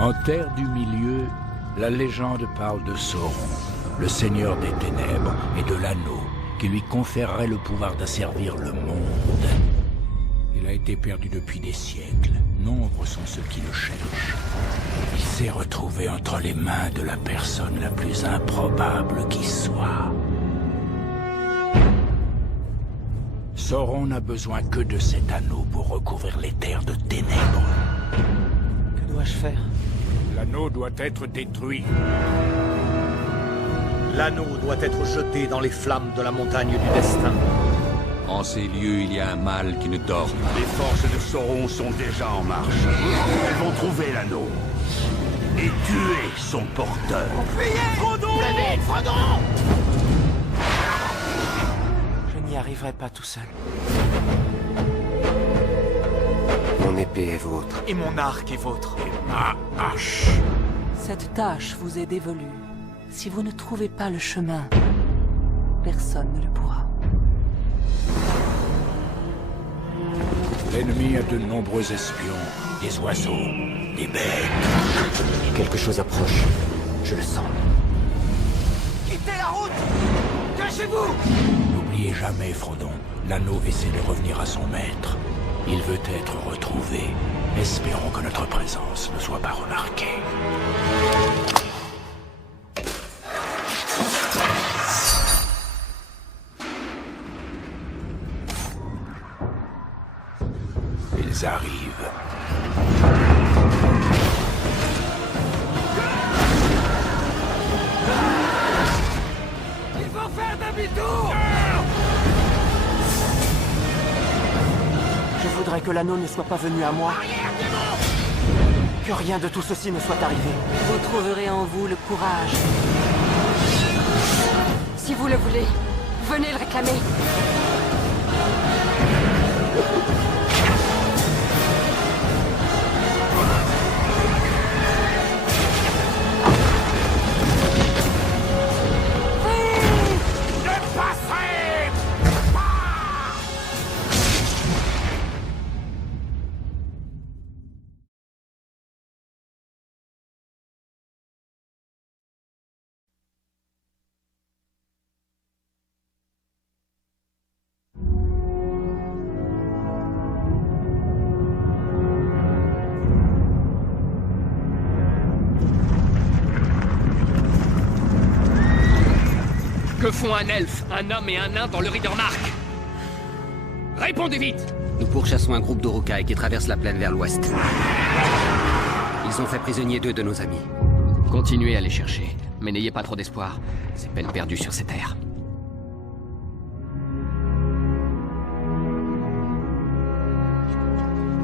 En Terre du Milieu, la légende parle de Sauron, le seigneur des ténèbres, et de l'anneau qui lui conférerait le pouvoir d'asservir le monde. Il a été perdu depuis des siècles. Nombreux sont ceux qui le cherchent. Il s'est retrouvé entre les mains de la personne la plus improbable qui soit. Sauron n'a besoin que de cet anneau pour recouvrir les terres de ténèbres. Que dois-je faire? L'anneau doit être détruit. L'anneau doit être jeté dans les flammes de la montagne du destin. En ces lieux, il y a un mal qui ne dort pas. Les forces de Sauron sont déjà en marche. Elles vont trouver l'anneau. Et tuer son porteur. Fuyez! Frodon! Plus vite, Frodon! Je n'y arriverai pas tout seul. Mon épée est vôtre. Et mon arc est vôtre. Ma hache. Cette tâche vous est dévolue. Si vous ne trouvez pas le chemin, personne ne le pourra. L'ennemi a de nombreux espions, des oiseaux, des bêtes. Quelque chose approche. Je le sens. Quittez la route! Cachez-vous! N'oubliez jamais, Frodon, l'anneau essaie de revenir à son maître. Il veut être retrouvé. Espérons que notre présence ne soit pas remarquée. Ils arrivent. Ils vont faire demi-tour! Je voudrais que l'anneau ne soit pas venu à moi. Que rien de tout ceci ne soit arrivé. Vous trouverez en vous le courage. Si vous le voulez, venez le réclamer. Que font un elfe, un homme et un nain dans le Riddermark? Répondez vite! Nous pourchassons un groupe d'Uruk-hai qui traverse la plaine vers l'ouest. Ils ont fait prisonnier 2 de nos amis. Continuez à les chercher, mais n'ayez pas trop d'espoir. C'est peine perdue sur ces terres.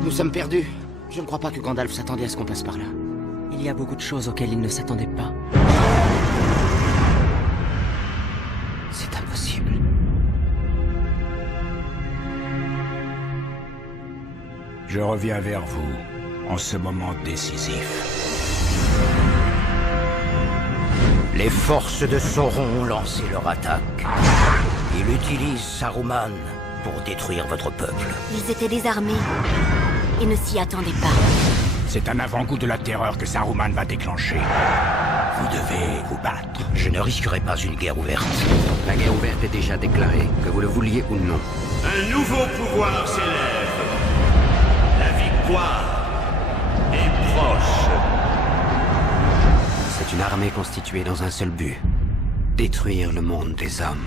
Nous sommes perdus. Je ne crois pas que Gandalf s'attendait à ce qu'on passe par là. Il y a beaucoup de choses auxquelles il ne s'attendait pas. C'est impossible. Je reviens vers vous en ce moment décisif. Les forces de Sauron ont lancé leur attaque. Ils utilisent Saruman pour détruire votre peuple. Ils étaient désarmés et ne s'y attendaient pas. C'est un avant-goût de la terreur que Saruman va déclencher. Vous devez vous battre. Je ne risquerai pas une guerre ouverte. La guerre ouverte est déjà déclarée, que vous le vouliez ou non. Un nouveau pouvoir s'élève. La victoire est proche. C'est une armée constituée dans un seul but. Détruire le monde des hommes.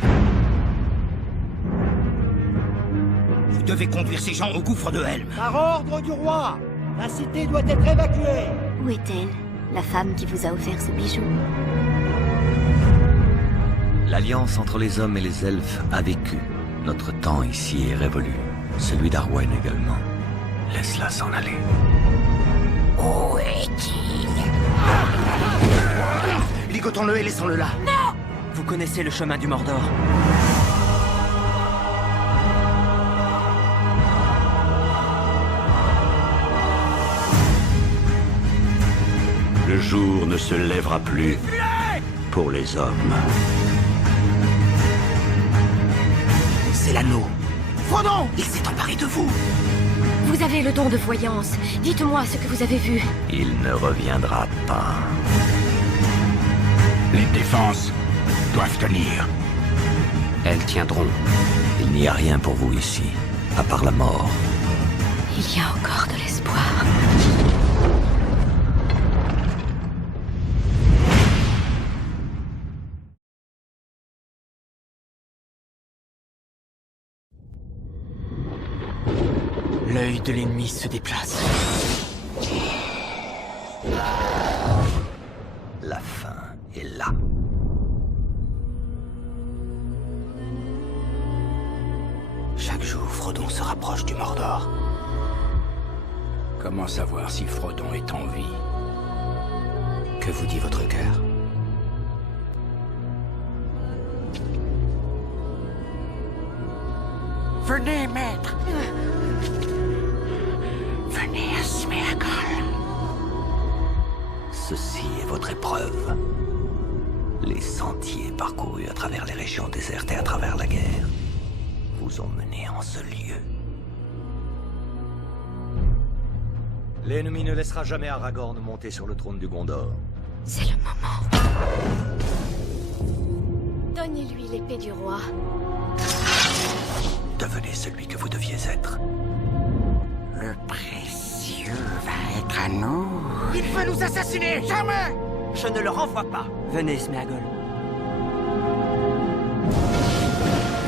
Vous devez conduire ces gens au gouffre de Helm. Par ordre du roi, la cité doit être évacuée. Où est-elle, la femme qui vous a offert ce bijou? L'alliance entre les hommes et les elfes a vécu. Notre temps ici est révolu. Celui d'Arwen également. Laisse-la s'en aller. Où est-il? Ligotons-le et laissons-le là. Non! Vous connaissez le chemin du Mordor. Le jour ne se lèvera plus pour les hommes. C'est l'anneau. Frodon! Il s'est emparé de vous. Vous avez le don de voyance. Dites-moi ce que vous avez vu. Il ne reviendra pas. Les défenses doivent tenir. Elles tiendront. Il n'y a rien pour vous ici, à part la mort. Il y a encore de l'espoir. L'œil de l'ennemi se déplace. La fin est là. Chaque jour, Frodon se rapproche du Mordor. Comment savoir si Frodon est en vie? Que vous dit votre cœur? Venez, maître. Venez à Sméagol. Ceci est votre épreuve. Les sentiers parcourus à travers les régions désertes et à travers la guerre vous ont mené en ce lieu. L'ennemi ne laissera jamais Aragorn monter sur le trône du Gondor. C'est le moment. Donnez-lui l'épée du roi. Devenez celui que vous deviez être. Le précieux va être à nous. Il veut nous assassiner! Jamais! Je ne le renvoie pas. Venez, Sméagol.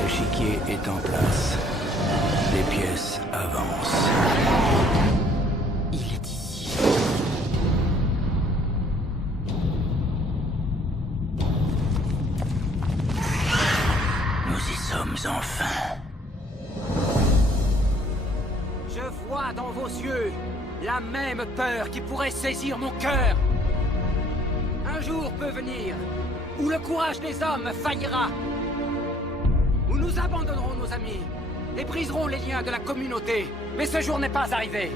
L'échiquier est en place. Les pièces avancent. Il est ici. Nous y sommes enfin. Je vois dans vos yeux la même peur qui pourrait saisir mon cœur. Un jour peut venir où le courage des hommes faillira, où nous abandonnerons nos amis et briserons les liens de la communauté. Mais ce jour n'est pas arrivé.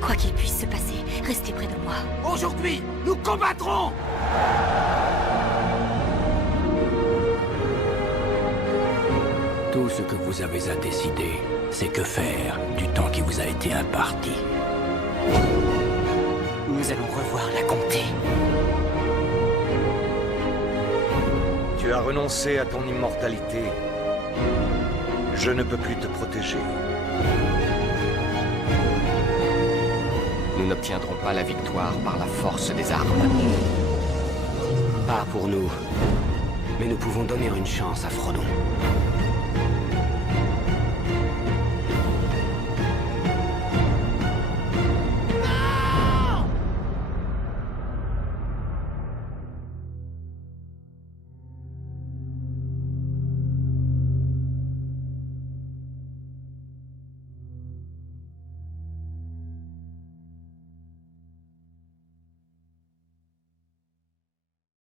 Quoi qu'il puisse se passer, restez près de moi. Aujourd'hui, nous combattrons! Tout ce que vous avez à décider, c'est que faire du temps qui vous a été imparti. Nous allons revoir la comté. Tu as renoncé à ton immortalité. Je ne peux plus te protéger. Nous n'obtiendrons pas la victoire par la force des armes. Pas pour nous. Mais nous pouvons donner une chance à Frodon.